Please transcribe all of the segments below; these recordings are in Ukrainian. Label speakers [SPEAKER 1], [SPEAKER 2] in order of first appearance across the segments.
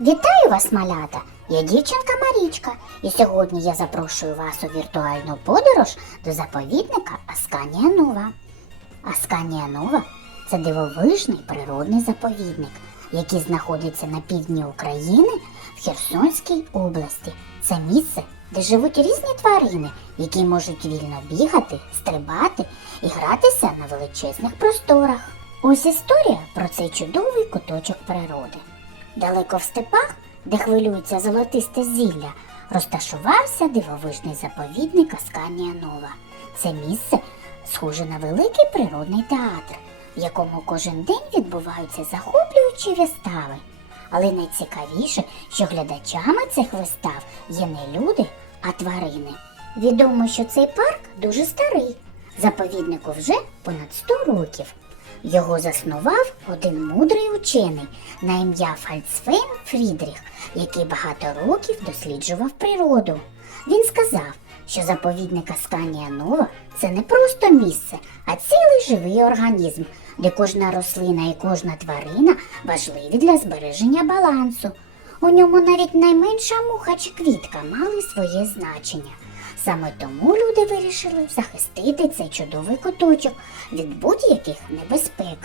[SPEAKER 1] Вітаю вас, малята! Я дівчинка Марічка, і сьогодні я запрошую вас у віртуальну подорож до заповідника Асканія Нова. Асканія Нова це дивовижний природний заповідник, який знаходиться на півдні України в Херсонській області. Це місце, де живуть різні тварини, які можуть вільно бігати, стрибати і гратися на величезних просторах. Ось історія про цей чудовий куточок природи. Далеко в степах, де хвилюється золотисте зілля, розташувався дивовижний заповідник Асканія Нова. Це місце схоже на великий природний театр, в якому кожен день відбуваються захоплюючі вистави. Але найцікавіше, що глядачами цих вистав є не люди, а тварини. Відомо, що цей парк дуже старий. Заповіднику вже понад 100 років. Його заснував один мудрий учений на ім'я Фальцфейм Фрідріх, який багато років досліджував природу. Він сказав, що заповідник Асканія Нова це не просто місце, а цілий живий організм, де кожна рослина і кожна тварина важливі для збереження балансу. У ньому навіть найменша муха чи квітка мали своє значення. Саме тому люди вирішили захистити цей чудовий куточок від будь-яких небезпек.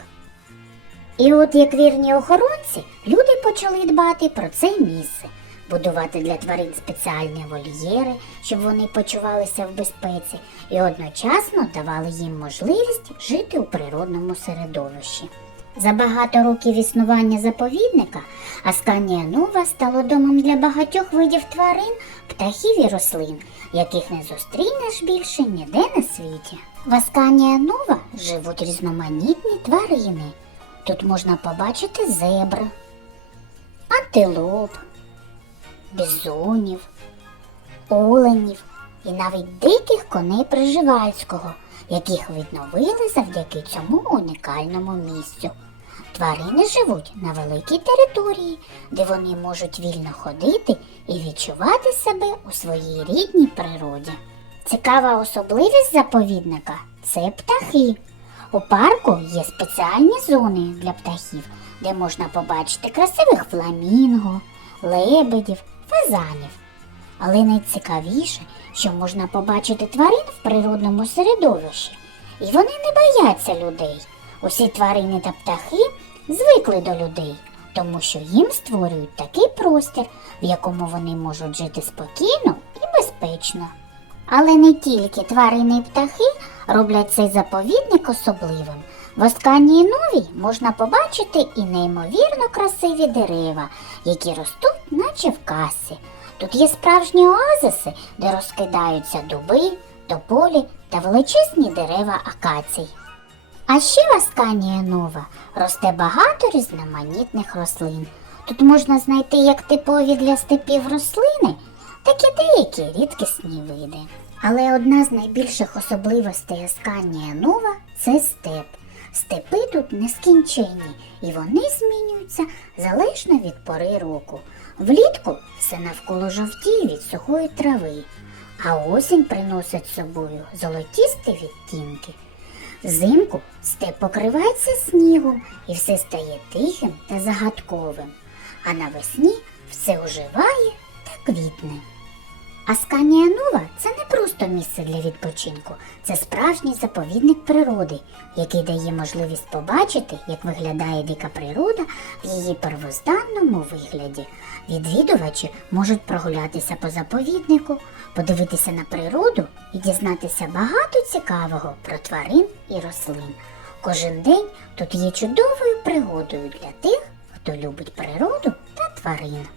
[SPEAKER 1] І от як вірні охоронці, люди почали дбати про це місце, будувати для тварин спеціальні вольєри, щоб вони почувалися в безпеці, і одночасно давали їм можливість жити у природному середовищі. За багато років існування заповідника Асканія Нова стало домом для багатьох видів тварин, птахів і рослин, яких не зустрінеш більше ніде на світі. В Асканія Нова живуть різноманітні тварини. Тут можна побачити зебр, антилоп, бізонів, оленів і навіть диких коней Приживальського, яких відновили завдяки цьому унікальному місцю. Тварини живуть на великій території, де вони можуть вільно ходити і відчувати себе у своїй рідній природі. Цікава особливість заповідника це птахи. У парку є спеціальні зони для птахів, де можна побачити красивих фламінго, лебедів, фазанів. Але найцікавіше, що можна побачити тварин в природному середовищі, і вони не бояться людей. Усі тварини та птахи звикли до людей, тому що їм створюють такий простір, в якому вони можуть жити спокійно і безпечно. Але не тільки тварини і птахи роблять цей заповідник особливим. В Осканії Новій можна побачити і неймовірно красиві дерева, які ростуть, наче в касі. Тут є справжні оазиси, де розкидаються дуби, тополі та величезні дерева акацій. А ще в Асканія Нова росте багато різноманітних рослин. Тут можна знайти як типові для степів рослини, так і деякі рідкісні види. Але одна з найбільших особливостей Асканія Нова це степ. Степи тут нескінченні, і вони змінюються залежно від пори року. Влітку все навколо жовтіє від сухої трави, а осінь приносить з собою золотісті відтінки. Взимку степ покривається снігом і все стає тихим та загадковим, а навесні все оживає та квітне. Асканія Нова це не просто місце для відпочинку, це справжній заповідник природи, який дає можливість побачити, як виглядає дика природа в її первозданному вигляді. Відвідувачі можуть прогулятися по заповіднику, подивитися на природу і дізнатися багато цікавого про тварин і рослин. Кожен день тут є чудовою пригодою для тих, хто любить природу та тварин.